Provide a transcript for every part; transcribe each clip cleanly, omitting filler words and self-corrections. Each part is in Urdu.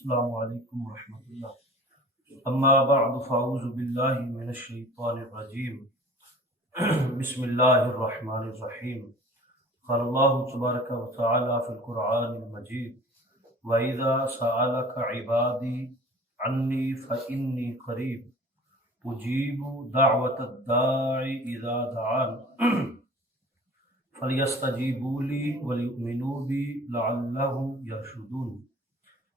السلام علیکم ورحمۃ اللہ۔ اما بعد فاعوذ باللہ من الشیطان الرجیم۔ بسم اللہ الرحمن الرحیم۔ قال اللہ تبارک و تعالی فی القرآن المجید وَإِذَا سَأَلَكَ عِبَادِي عَنِّي فَإِنِّي قَرِيبٌ أُجِيبُ دَعْوَةَ الدَّاعِ إِذَا دَعَانِ فَلْيَسْتَجِيبُوا لِي وَلْيُؤْمِنُوا بِي لَعَلَّهُمْ يَرْشُدُونَ۔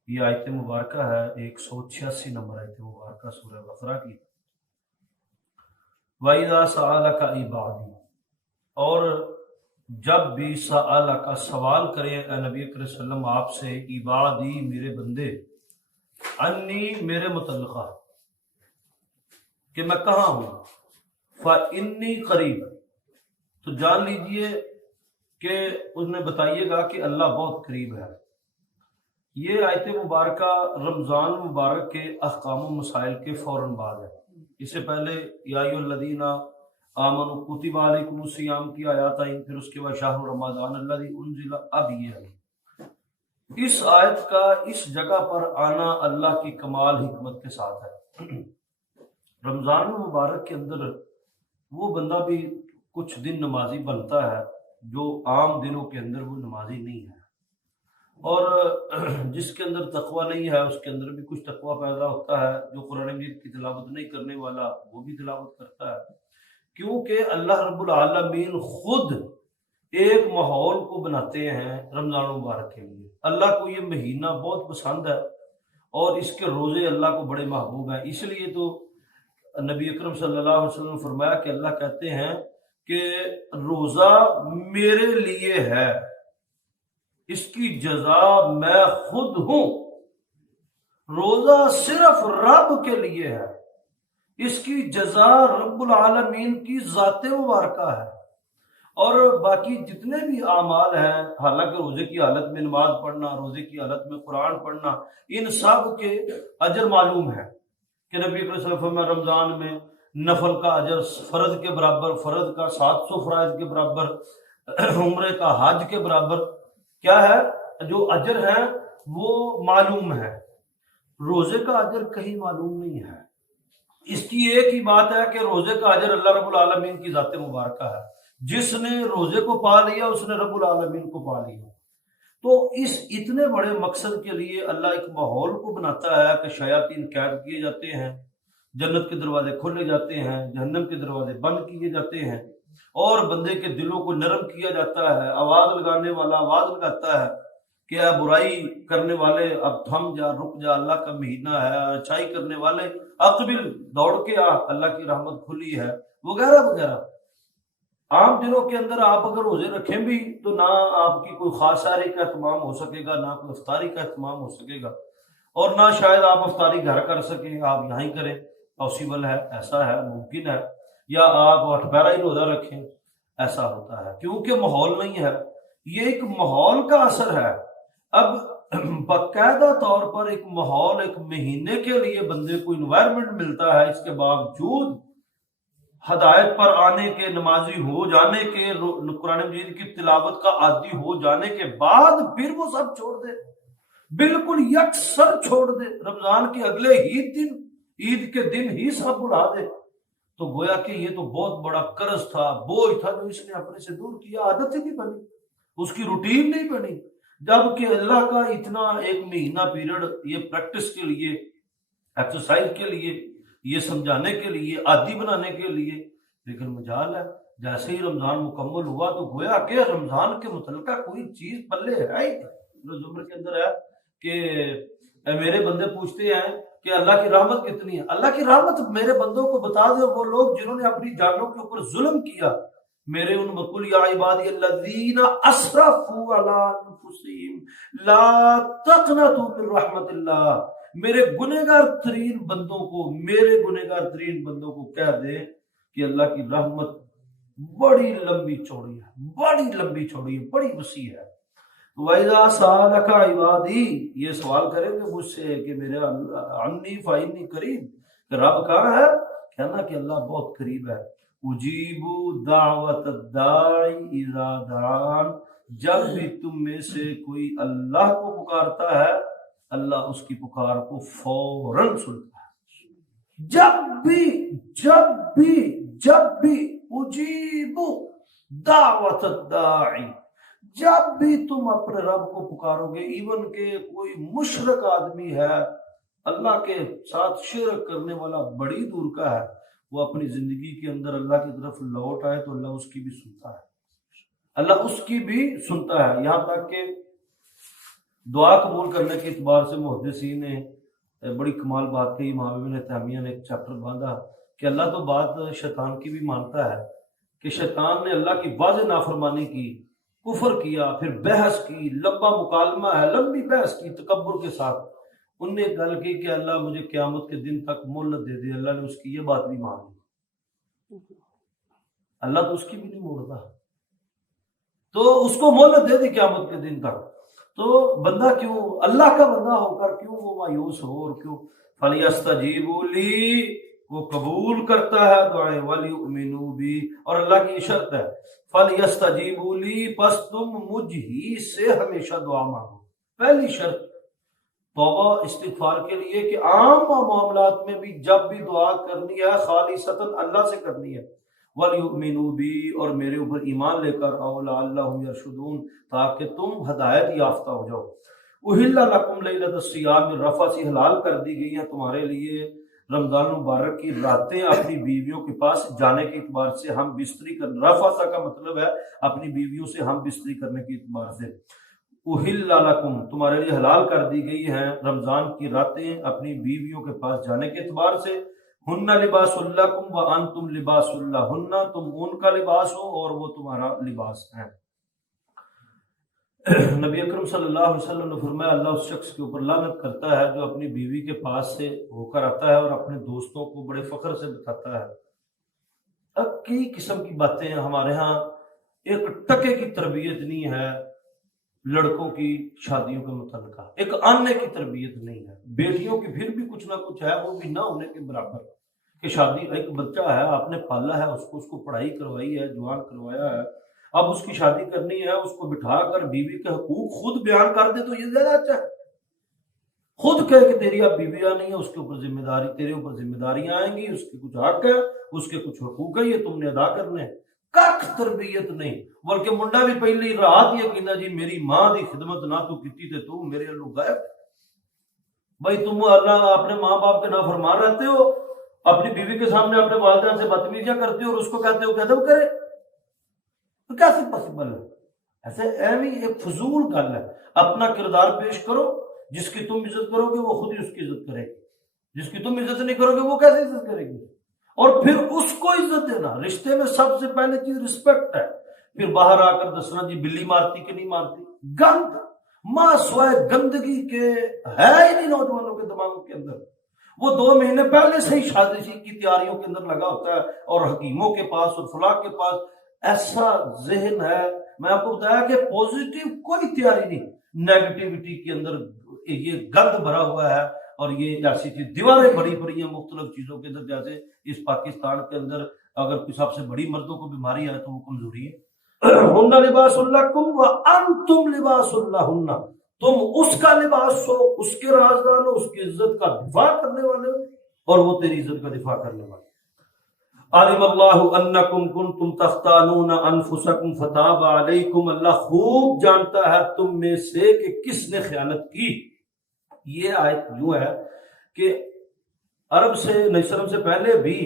یہ آیت مبارکہ ہے 186 نمبر آیت مبارکہ سورہ بقرہ کی۔ وَإِذَا سَأَلَكَ عِبَادِي، اور جب بھی سألک سوال کرے اے نبی کریم صلی اللہ علیہ وسلم آپ سے، عبادی میرے بندے، انی میرے متعلقہ کہ میں کہاں ہوں، فإنی قریب، تو جان لیجئے کہ اس نے بتائیے گا کہ اللہ بہت قریب ہے۔ یہ آیت مبارکہ رمضان مبارک کے احکام و مسائل کے فوراً بعد ہے۔ اس سے پہلے یا ایھا الذین آمنوا کتب علیکم الصیام کی آیات آئیں، پھر اس کے بعد شہر رمضان الذی انزل، اب یہ ہے۔ اس آیت کا اس جگہ پر آنا اللہ کی کمال حکمت کے ساتھ ہے۔ رمضان مبارک کے اندر وہ بندہ بھی کچھ دن نمازی بنتا ہے جو عام دنوں کے اندر وہ نمازی نہیں ہے، اور جس کے اندر تقوی نہیں ہے اس کے اندر بھی کچھ تقوی پیدا ہوتا ہے۔ جو قرآن مجید کی تلاوت نہیں کرنے والا وہ بھی تلاوت کرتا ہے، کیونکہ اللہ رب العالمین خود ایک ماحول کو بناتے ہیں رمضان مبارک کے لیے۔ اللہ کو یہ مہینہ بہت پسند ہے اور اس کے روزے اللہ کو بڑے محبوب ہیں۔ اس لیے تو نبی اکرم صلی اللہ علیہ وسلم نے فرمایا کہ اللہ کہتے ہیں کہ روزہ میرے لیے ہے، اس کی جزا میں خود ہوں۔ روزہ صرف رب کے لیے ہے، اس کی جزا رب العالمین کی ذات مبارکہ ہے۔ اور باقی جتنے بھی اعمال ہیں، حالانکہ روزے کی حالت میں نماز پڑھنا، روزے کی حالت میں قرآن پڑھنا، ان سب کے اجر معلوم ہے کہ نبی صلی اللہ علیہ وسلم فرمایا رمضان میں نفل کا اجر فرض کے برابر، فرض کا 700 فرائض کے برابر، عمرے کا حج کے برابر کیا ہے، جو اجر ہے وہ معلوم ہے۔ روزے کا اجر کہیں معلوم نہیں ہے۔ اس کی ایک ہی بات ہے کہ روزے کا اجر اللہ رب العالمین کی ذات مبارکہ ہے۔ جس نے روزے کو پا لیا اس نے رب العالمین کو پا لیا۔ تو اس اتنے بڑے مقصد کے لیے اللہ ایک ماحول کو بناتا ہے کہ شیاطین قید کیے جاتے ہیں، جنت کے دروازے کھولے جاتے ہیں، جہنم کے دروازے بند کیے جاتے ہیں، اور بندے کے دلوں کو نرم کیا جاتا ہے۔ آواز لگانے والا آواز لگاتا ہے کہ اے برائی کرنے والے اب تھم جا، رک جا، اللہ کا مہینہ ہے۔ اچھائی کرنے والے اقبل، دوڑ کے آ، اللہ کی رحمت کھلی ہے، وغیرہ وغیرہ۔ عام دنوں کے اندر آپ اگر روزے رکھیں بھی تو نہ آپ کی کوئی خاص سحری کا اہتمام ہو سکے گا، نہ کوئی افطاری کا اہتمام ہو سکے گا، اور نہ شاید آپ افطاری گھر کر سکیں، آپ یہاں ہی کریں، پاسبل ہے، ایسا ہے، ممکن ہے، یا آپ اٹھپہرا ہی روزہ رکھیں، ایسا ہوتا ہے، کیونکہ ماحول نہیں ہے۔ یہ ایک ماحول کا اثر ہے۔ اب باقاعدہ طور پر ایک ماحول، ایک مہینے کے لیے بندے کو انوائرمنٹ ملتا ہے، اس کے باوجود ہدایت پر آنے کے، نمازی ہو جانے کے، قرآن مجید کی تلاوت کا عادی ہو جانے کے بعد پھر وہ سب چھوڑ دے، بالکل یکسر چھوڑ دے، رمضان کے اگلے ہی دن، عید کے دن ہی سب بڑھا دے، تو گویا کہ یہ تو بہت بڑا قرض تھا، بوجھ تھا جو اس نے اپنے سے دور کیا۔ عادت ہی نہیں بنی، اس کی روٹین نہیں بنی، جبکہ اللہ کا اتنا ایک مہینہ پیریڈ یہ پریکٹس کے لیے، ایکسرسائز کے لیے، یہ سمجھانے کے لیے، عادی بنانے کے لیے، لیکن مجال ہے جیسے ہی رمضان مکمل ہوا تو گویا کہ رمضان کے متعلقہ کوئی چیز پلے ہے ہی نہیں۔ زمر کے اندر ہے کہ میرے بندے پوچھتے ہیں کہ اللہ کی رحمت کتنی ہے۔ اللہ کی رحمت میرے بندوں کو بتا دے، وہ لوگ جنہوں نے اپنی جانوں کے اوپر ظلم کیا، میرے ان وقل یا عبادی الذین اسرفوا علی انفسہم لا تقنطوا من رحمت اللہ، میرے گنہگار ترین بندوں کو، میرے گنہگار ترین بندوں کو کہہ دے کہ اللہ کی رحمت بڑی لمبی چوڑی ہے، بڑی لمبی چوڑی ہے، بڑی وسیع ہے۔ وَإِذَا سَأَلَكَ عِبَادِي، یہ سوال کریں گے مجھ سے کہ میرے عنی فإنی قریب، کہ رب کہاں ہے، کہنا کہ اللہ بہت قریب ہے۔ اجیب دعوت الداعی اذا دعان، جب بھی تم میں سے کوئی اللہ کو پکارتا ہے، اللہ اس کی پکار کو فوراً سنتا ہے۔ جب بھی اجیب دعوت الداعی، جب بھی تم اپنے رب کو پکارو گے، ایون کہ کوئی مشرک آدمی ہے، اللہ کے ساتھ شرک کرنے والا بڑی دور کا ہے، وہ اپنی زندگی کے اندر اللہ کی طرف لوٹ آئے تو اللہ اس کی بھی سنتا ہے، اللہ اس کی بھی سنتا ہے۔ یہاں تک کہ دعا قبول کرنے کے اعتبار سے محدثین نے بڑی کمال بات کہی، امام ابن تیمیہ نے ایک چیپٹر باندھا کہ اللہ تو بات شیطان کی بھی مانتا ہے کہ شیطان نے اللہ کی واضح نافرمانی کی، کفر کیا، پھر بحث کی، لمبا مکالمہ ہے، لمبی بحث کی تکبر کے ساتھ، ان نے گل کی کہ اللہ مجھے قیامت کے دن تک مہلت دے دے، اللہ نے اس کی یہ بات بھی مان لی، اللہ تو اس کی بھی نہیں موڑتا، تو اس کو مہلت دے دی قیامت کے دن تک۔ تو بندہ کیوں اللہ کا بندہ ہو کر کیوں وہ مایوس ہو، اور کیوں فَلْيَسْتَجِيبُوا لِي، وہ قبول کرتا ہے دعائیں، وَلْيُؤْمِنُوا بِي، اور اللہ کی شرط ہے فَلْيَسْتَجِيبُوا لِي، پس تم مجھ ہی سے ہمیشہ دعا مانگو۔ پہلی شرط توبہ استغفار کے لیے کہ عام معاملات میں بھی جب بھی دعا کرنی ہے خالصتاً اللہ سے کرنی ہے، وَلْيُؤْمِنُوا بِي، اور میرے اوپر ایمان لے کر آؤ، لَعَلَّهُمْ يَرْشُدُونَ، تاکہ تم ہدایت یافتہ ہو جاؤ۔ أُحِلَّ لَكُمْ لَيْلَةَ الصِّيَامِ، الرَّفَثِ، حلال کر دی گئی ہیں تمہارے لیے رمضان مبارک کی راتیں اپنی بیویوں کے پاس جانے کے اعتبار سے، ہم بستری کر، رفث کا مطلب ہے اپنی بیویوں سے ہم بستری کرنے کے اعتبار سے۔ أُحِلَّ لَكُمْ، تمہارے لیے حلال کر دی گئی ہیں رمضان کی راتیں اپنی بیویوں کے پاس جانے کے اعتبار سے، ہن لباس لکم وانتم لباس لہن، تم ان کا لباس ہو اور وہ تمہارا لباس ہے۔ نبی اکرم صلی اللہ علیہ وسلم نے فرمایا اللہ اس شخص کے اوپر لعنت کرتا ہے جو اپنی بیوی کے پاس سے ہو کر آتا ہے اور اپنے دوستوں کو بڑے فخر سے بتاتا ہے۔ اب کئی قسم کی باتیں ہمارے ہاں، ایک ٹکے کی تربیت نہیں ہے لڑکوں کی شادیوں کے متعلقہ، ایک آنے کی تربیت نہیں ہے، بیٹیوں کی پھر بھی کچھ نہ کچھ ہے، وہ بھی نہ ہونے کے برابر کہ شادی، ایک بچہ ہے آپ نے پالا ہے، اس کو پڑھائی کروائی ہے، جوان کروایا ہے، اب اس کی شادی کرنی ہے، اس کو بٹھا کر بیوی کے حقوق خود بیان کر دے تو یہ زیادہ اچھا ہے۔ خود کہے کہ تیری اب بیویاں نہیں ہے، اس کے اوپر ذمہ داری، تیرے اوپر ذمہ داریاں آئیں گی، اس کے کچھ حق ہے، اس کے کچھ حقوق ہے، یہ تم نے ادا کرنے۔ کھ تربیت نہیں، بلکہ منڈا بھی پہلی رات یہ کہنا جی میری ماں دی خدمت نہ تو کیتی تے تو میرے لوگ غائب۔ بھائی تم اللہ اپنے ماں باپ کے نافرمان رہتے ہو، اپنی بیوی کے سامنے اپنے والدین سے بدتمیزیاں کرتے ہو اور اس کو کہتے ہو کہ ادب کرے، تو کیسے پاسبل ہے؟ ایسے ایوی ایک فضول گل ہے۔ اپنا کردار پیش کرو، جس کی تم عزت کرو گے وہ خود ہی اس کی عزت کرے گی، جس کی تم عزت نہیں کرو گے وہ کیسے عزت کرے گی؟ اور پھر اس کو عزت دینا، رشتے میں سب سے پہلے چیز رسپیکٹ ہے، پھر باہر آ کر دسنا جی بلی مارتی کہ نہیں مارتی۔ گند ماں سوائے گندگی کے ہے ہی نہیں نوجوانوں کے دماغوں کے اندر۔ وہ 2 مہینے پہلے سے ہی شادی کی تیاریوں کے اندر لگا ہوتا ہے، اور حکیموں کے پاس اور فلاں کے پاس ایسا ذہن ہے۔ میں آپ کو بتایا کہ پوزیٹو کوئی تیاری نہیں، نیگیٹیوٹی کے اندر یہ گند بھرا ہوا ہے، اور یہ ایسی چیز دیواریں بڑی پڑی ہیں مختلف چیزوں کے اندر، جیسے اس پاکستان کے اندر اگر کوئی سب سے بڑی مردوں کو بیماری ہے تو وہ کمزوری ہے۔ ہن لباس لکم وانتم لباس لہن، تم اس کا لباس ہو، اس کے رازدار ہو، اس کی عزت کا دفاع کرنے والے ہو، اور وہ تیری عزت کا دفاع کرنے والے۔ علم اللہ انکم کنتم تختانون انفسکم فتاب علیکم، اللہ خوب جانتا ہے تم میں سے کہ کس نے خیانت کی۔ یہ آیت یوں ہے کہ عرب سے نبی صلی اللہ علیہ وسلم سے پہلے بھی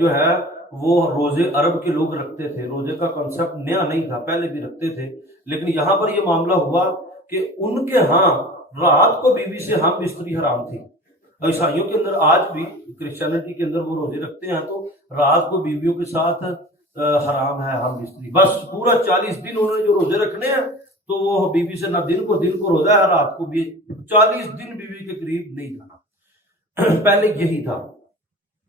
جو ہے وہ روزے عرب کے لوگ رکھتے تھے، روزے کا کنسپٹ نیا نہیں تھا، پہلے بھی رکھتے تھے، لیکن یہاں پر یہ معاملہ ہوا کہ ان کے ہاں رات کو بیوی سے ہم بستری حرام تھی۔ عیسائیوں کے اندر آج بھی، کرسچینٹی کے اندر وہ روزے رکھتے ہیں تو رات کو بیویوں کے ساتھ حرام ہے ہم بستری، بس پورا 40 دن انہوں نے جو روزے رکھنے ہیں تو وہ بیوی سے نہ دن کو روزہ ہے، رات کو بھی 40 دن بیوی کے قریب نہیں جانا۔ پہلے یہی تھا۔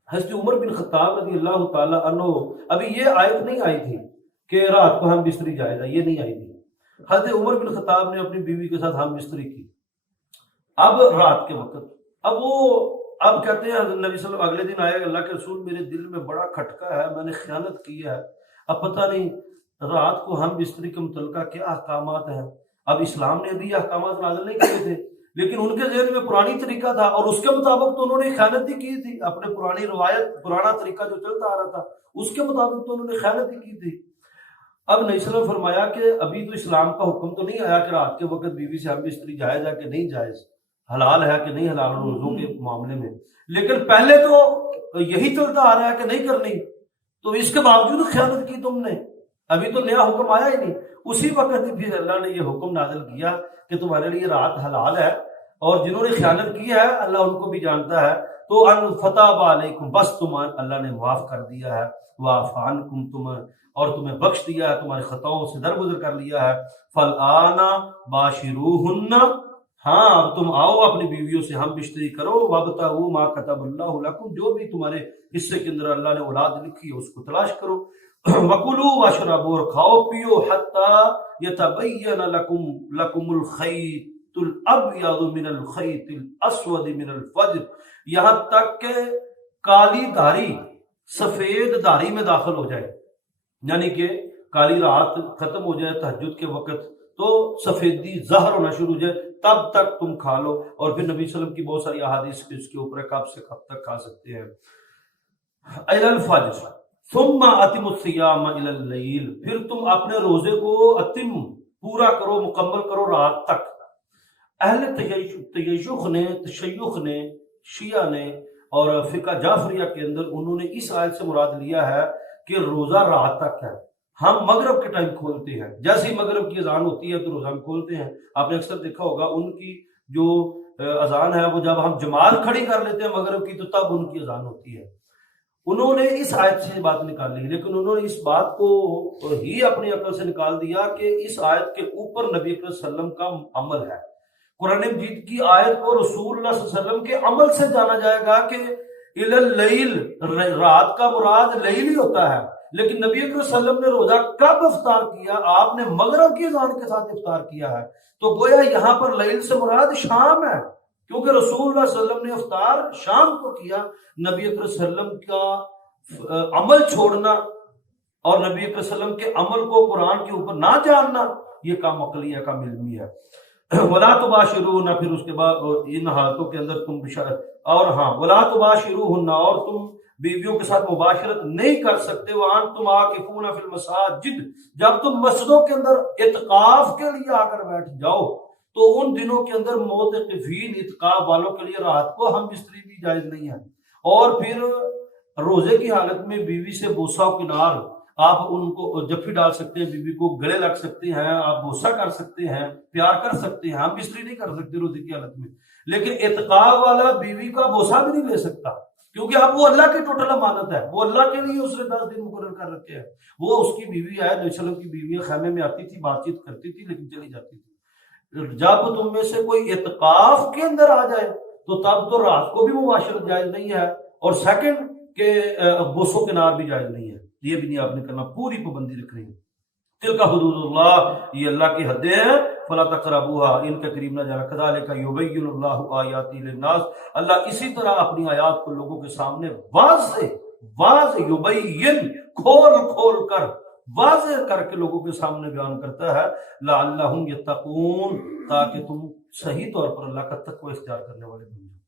حضرت عمر بن خطاب رضی اللہ تعالی عنہ، ابھی یہ آیت نہیں آئی تھی کہ رات کو ہم بستری جائز ہے، یہ نہیں آئی تھی۔ حضرت عمر بن خطاب نے اپنی بیوی کے ساتھ ہم بستری کی، اب رات کے وقت، اب کہتے ہیں نبی صلی اللہ علیہ وسلم اگلے دن آئے، اللہ کے رسول میرے دل میں بڑا کھٹکا ہے، میں نے خیانت کی ہے، اب پتہ نہیں رات کو ہم بستری کے متعلقہ کیا احکامات ہیں۔ اب اسلام نے ابھی احکامات نازل نہیں کیے تھے، لیکن ان کے ذہن میں پرانی طریقہ تھا اور اس کے مطابق تو انہوں نے خیانت ہی کی تھی، اپنے پرانی روایت پرانا طریقہ جو چلتا آ رہا تھا اس کے مطابق تو انہوں نے خیانت ہی کی تھی۔ اب نبی صلی اللہ علیہ وسلم فرمایا کہ ابھی تو اسلام کا حکم تو نہیں آیا کہ رات کے وقت بیوی سے ہم بستری جائز ہے کہ نہیں جائز، حلال ہے کہ نہیں حلال روزوں کے معاملے میں، لیکن پہلے تو یہی چلتا آ رہا ہے کہ نہیں کرنی، تو اس کے باوجود خیانت کی تم نے، ابھی تو نیا حکم آیا ہی نہیں۔ اسی وقت ہی پھر اللہ نے یہ حکم نازل کیا کہ تمہارے لیے رات حلال ہے، اور جنہوں نے خیانت کی ہے اللہ ان کو بھی جانتا ہے، تو ان فتاب علیکم، بس تم اللہ نے معاف کر دیا ہے، وعفی عنکم، اور تمہیں بخش دیا ہے، تمہارے خطاؤں سے درگزر کر لیا ہے۔ فالآن باشروہن، ہاں اب تم آؤ اپنی بیویوں سے ہم بستری کرو، وابتغوا ما کتب اللہ لکم، جو بھی تمہارے حصے کے اندر اللہ نے اولاد لکھی ہے اس کو تلاش کرو، وکلوا واشربوا، اور کھاؤ پیو، حتی یتبین لکم الخیط الابیض من الخیط الاسود من الفجر، یہاں تک کہ کالی دھاری سفید دھاری میں داخل ہو جائے، یعنی کہ کالی رات ختم ہو جائے تہجد کے وقت تو سفیدی ظاہر ہونا شروع ہو جائے، تب تک تم کھا لو۔ اور پھر نبی صلی اللہ علیہ وسلم کی بہت ساری احادیث اس کے اوپر کب سے کب تک کھا سکتے ہیں۔ الی الفجر ثم اتم الصیام الی اللیل، پھر تم اپنے روزے کو اتم پورا کرو، مکمل کرو رات تک۔ اہل تشیخ نے شیعہ نے اور فقہ جعفریہ کے اندر انہوں نے اس آیت سے مراد لیا ہے کہ روزہ رات تک ہے، ہم مغرب کے ٹائم کھولتے ہیں، جیسے ہی مغرب کی اذان ہوتی ہے تو روزہ ہم کھولتے ہیں۔ آپ نے اکثر دیکھا ہوگا ان کی جو اذان ہے وہ جب ہم جماعت کھڑی کر لیتے ہیں مغرب کی تو تب ان کی اذان ہوتی ہے۔ انہوں نے اس آیت سے بات نکال لی، لیکن انہوں نے اس بات کو ہی اپنی عقل سے نکال دیا کہ اس آیت کے اوپر نبی صلی اللہ علیہ وسلم کا عمل ہے۔ قرآن مجید کی آیت کو رسول اللہ صلی اللہ علیہ وسلم کے عمل سے جانا جائے گا کہ الی اللیل، رات کا مراد لیل ہی ہوتا ہے، لیکن نبی صلی اللہ علیہ وسلم نے روزہ کب افطار کیا؟ آپ نے مغرب کی اذان کے ساتھ افطار کیا ہے، تو گویا یہاں پر لیل سے مراد شام ہے، کیونکہ رسول اللہ صلی اللہ علیہ وسلم نے افطار شام کو کیا۔ نبی صلی اللہ علیہ وسلم کا عمل چھوڑنا اور نبی صلی اللہ علیہ وسلم کے عمل کو قرآن کے اوپر نہ جاننا یہ کام عقلی ہے، کام علمی ہے۔ ولا تباشرون، پھر اس کے بعد ان حالتوں کے اندر تم اور ہاں ولا تباشروہن، اور تم بیویوں کے ساتھ مباشرت نہیں کر سکتے، وانتم عاکفون فی المساجد، جب تم مسجدوں کے اندر اعتکاف کے لیے آ کر بیٹھ جاؤ تو ان دنوں کے اندر معتکفین اعتکاف والوں کے لیے رات کو ہم بستری بھی جائز نہیں ہے۔ اور پھر روزے کی حالت میں بیوی سے بوسہ و کنار، آپ ان کو جفی ڈال سکتے ہیں، بیوی کو گلے لگ سکتے ہیں، آپ بوسہ کر سکتے ہیں، پیار کر سکتے ہیں، ہم بستری نہیں کر سکتے روزے کی حالت میں، لیکن اعتکاف والا بیوی کا بوسہ بھی نہیں لے سکتا، کیونکہ اب وہ اللہ کی ٹوٹل امانت ہے، وہ اللہ کے لیے اس نے 10 دن مقرر کر رکھے ہیں، وہ اس کی بیوی ہے، نبی صلی اللہ علیہ وسلم کی بیوی خیمے میں آتی تھی، بات چیت کرتی تھی لیکن چلی جاتی تھی۔ جب تم میں سے کوئی اعتکاف کے اندر آ جائے تو تب تو رات کو بھی مباشرت جائز نہیں ہے، اور سیکنڈ کہ بوسوں کے نار بھی جائز نہیں ہے، یہ بھی نہیں آپ نے کرنا، پوری پابندی رکھ رہی ہے۔ تلک حدود اللہ، یہ اللہ کی حدیں ہیں، فلا تقربوها، ان کے قریب نہ جانا۔ کذالک یبین اللہ آیاتہ للناس، اللہ اسی طرح اپنی آیات کو لوگوں کے سامنے واضح یبین، کھول کھول کر واضح کر کے لوگوں کے سامنے بیان کرتا ہے، لعلہم یتقون، تاکہ تم صحیح طور پر اللہ کا تقوی اختیار کرنے والے بن جاؤ۔